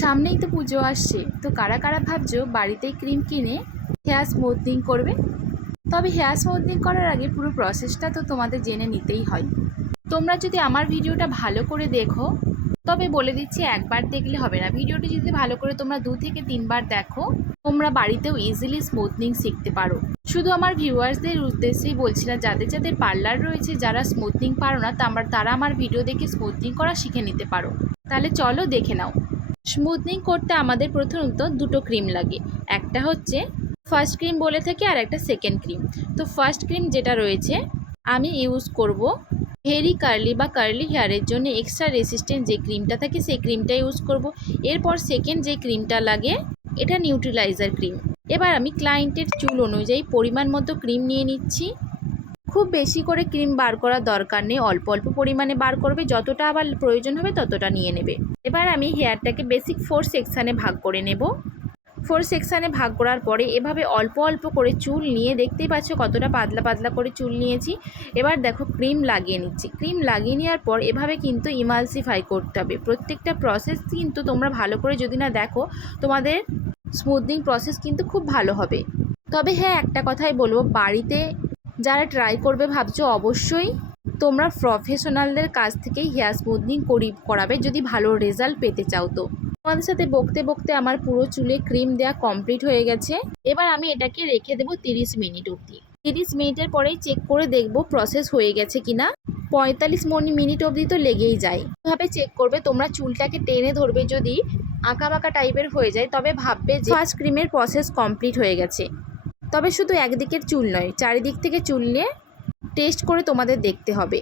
সামনেই তো পুজো আসছে। তো কারা কারা ভাবছ বাড়িতেই ক্রিম কিনে হেয়ার স্মুথনিং করবে? তবে হেয়ার স্মুথনিং করার আগে পুরো প্রসেসটা তো তোমাদের জেনে নিতেই হয়। তোমরা যদি আমার ভিডিওটা ভালো করে দেখো, তবে বলে দিচ্ছি একবার দেখলে হবে না। ভিডিওটি যদি ভালো করে তোমরা দু থেকে তিনবার দেখো, তোমরা বাড়িতেও ইজিলি স্মুথনিং শিখতে পারো। শুধু আমার ভিউয়ার্সদের উদ্দেশ্যেই বলছি না, যাদের যাদের পার্লার রয়েছে যারা স্মুথনিং পারো না তারা আমার ভিডিও দেখে স্মুথনিং করা শিখে নিতে পারো। তাহলে চলো দেখে নাও। স্মুথনিং করতে আমাদের প্রথমত দুটো ক্রিম লাগে। একটা হচ্ছে ফার্স্ট ক্রিম বলে থাকি আর একটা সেকেন্ড ক্রিম। তো ফার্স্ট ক্রিম যেটা রয়েছে, আমি ইউজ করব হেয়ারি কার্লি বা কার্লি হেয়ারের জন্য এক্সট্রা রেসিস্ট্যান্ট যে ক্রিমটা থাকে সেই ক্রিমটা ইউজ করব। এরপর সেকেন্ড যে ক্রিমটা লাগে, এটা নিউট্রিলাইজার ক্রিম। এবার আমি ক্লায়েন্টের চুল অনুযায়ী পরিমাণ মতো ক্রিম নিয়ে নিচ্ছি। খুব বেশি করে ক্রিম বার করার দরকার নেই। অল্প অল্প পরিমাণে বার করবে। যতটা আবার প্রয়োজন হবে ততটা নিয়ে নেবে। এবার আমি হেয়ারটাকে বেসিক ফোর সেকশানে ভাগ করে নেব। ফোর সেকশানে ভাগ করার পরে এভাবে অল্প অল্প করে চুল নিয়ে দেখতেই পাচ্ছ কতটা পাতলা পাতলা করে চুল নিয়েছি। এবার দেখো ক্রিম লাগিয়ে নিচ্ছি। ক্রিম লাগিয়ে নেওয়ার পর এভাবে কিন্তু ইমালসিফাই করতে হবে। প্রত্যেকটা প্রসেস কিন্তু তোমরা ভালো করে যদি না দেখো, তোমাদের স্মুথনিং প্রসেস কিন্তু খুব ভালো হবে। তবে হ্যাঁ একটা কথাই বলব, বাড়িতে যারা ট্রাই করবে ভাবছ অবশ্যই তোমরা প্রফেশনালদের কাছ থেকেই হেয়ার স্মুথনিং করি, করাবে যদি ভালো রেজাল্ট পেতে চাও তো। তোমাদের সাথে বকতে বকতে আমার পুরো চুলে ক্রিম দেওয়া কমপ্লিট হয়ে গেছে। এবার আমি এটাকে রেখে দেবো তিরিশ মিনিট অবধি। তিরিশ মিনিটের পরেই চেক করে দেখব প্রসেস হয়ে গেছে কিনা। পঁয়তাল্লিশ মিনিট অবধি তো লেগেই যায়। এভাবে চেক করবে? তোমরা চুলটাকে টেনে ধরবে যদি আঁকা বাঁকা টাইপের হয়ে যায়, তবে ভাববে যে ফার্স্ট ক্রিমের প্রসেস কমপ্লিট হয়ে গেছে। তবে শুধু একদিকের চুল নয়, চারিদিক থেকে চুল নিয়ে টেস্ট করে তোমাদের দেখতে হবে।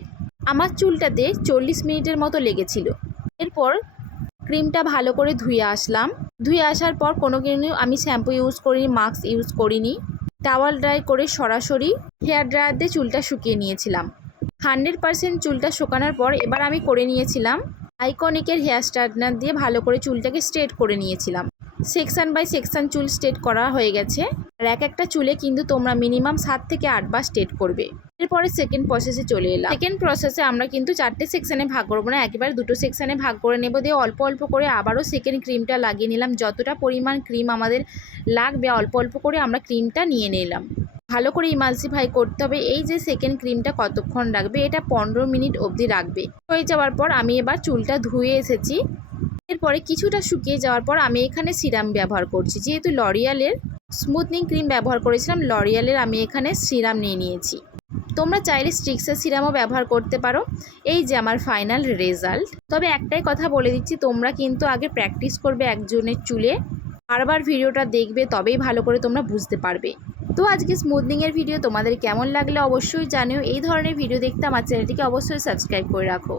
আমার চুলটাতে চল্লিশ মিনিটের মতো লেগেছিল। এরপর ক্রিমটা ভালো করে ধুয়ে আসলাম। ধুয়ে আসার পর কোনো কিছু আমি শ্যাম্পু ইউজ করিনি মাস্ক ইউজ করিনি। টাওয়াল ড্রাই করে সরাসরি হেয়ার ড্রায়ার দিয়ে চুলটা শুকিয়ে নিয়েছিলাম। হান্ড্রেড পারসেন্ট চুলটা শুকানোর পর এবার আমি করে নিয়েছিলাম আইকনিকের হেয়ার স্ট্রাইটনার দিয়ে ভালো করে চুলটাকে স্ট্রেট করে নিয়েছিলাম। সেকশন বাই সেকশন চুল স্ট্রেট করা হয়ে গেছে। আর এক একটা চুলে কিন্তু তোমরা মিনিমাম সাত থেকে আটবার স্টেট করবে। এরপরে সেকেন্ড প্রসেসে চলে এলাম। সেকেন্ড প্রসেসে আমরা কিন্তু চারটে সেকশানে ভাগ করব না, একেবারে দুটো সেকশানে ভাগ করে নেব, দিয়ে অল্প অল্প করে আবারও সেকেন্ড ক্রিমটা লাগিয়ে নিলাম। যতটা পরিমাণ ক্রিম আমাদের লাগবে, অল্প অল্প করে আমরা ক্রিমটা নিয়ে নিলাম। ভালো করে ইমালসিফাই করতে হবে, এই যে সেকেন্ড ক্রিমটা কতক্ষণ রাখবে, এটা পনেরো মিনিট অবধি রাখবে। হয়ে যাওয়ার পর আমি এবার চুলটা ধুয়ে এসেছি। এরপরে কিছুটা শুকিয়ে যাওয়ার পর আমি এখানে সিরাম ব্যবহার করছি, যেহেতু লরিয়ালের স্মুথনিং ক্রিম ব্যবহার করেছিলাম লরিয়ালের, আমি এখানে সিরাম নিয়ে নিয়েছি। তোমরা চাইলে স্ট্রিক্সের সিরামও ব্যবহার করতে পারো। এই যে আমার ফাইনাল রেজাল্ট। তবে একটাই কথা বলে দিচ্ছি, তোমরা কিন্তু আগে প্র্যাকটিস করবে একজনের চুলে। বারবার ভিডিওটা দেখবে, তবেই ভালো করে তোমরা বুঝতে পারবে। তো আজকে স্মুথনিংয়ের ভিডিও তোমাদের কেমন লাগলে অবশ্যই জানিও। এই ধরনের ভিডিও দেখতে আমার চ্যানেলটিকে অবশ্যই সাবস্ক্রাইব করে রাখো।